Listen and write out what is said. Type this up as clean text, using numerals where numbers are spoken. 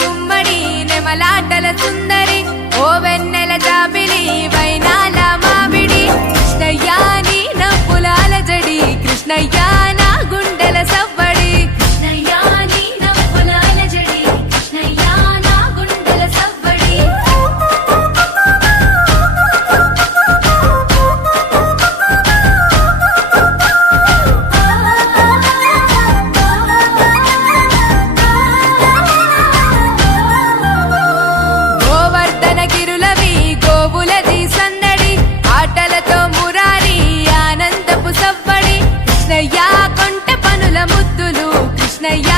గుమ్మడి నెమలాటల సుందరి ఓ వెన్నెల జాబిలి వైనాల మామిడి కృష్ణయ్య నీ నవ్వులాల జడి కృష్ణయ్య నా గుండెల సవ్వడి కృష్ణయ్య నీ నవ్వులాల జడి కృష్ణయ్య నా గుండెల సవ్వడి గోవర్ధన గిరులవి గోవులది సందడి ఆటలతో మురారి ఆనందపు సవ్వడి కృష్ణయ్య కొంటె పనుల ముద్దులు కృష్ణయ్య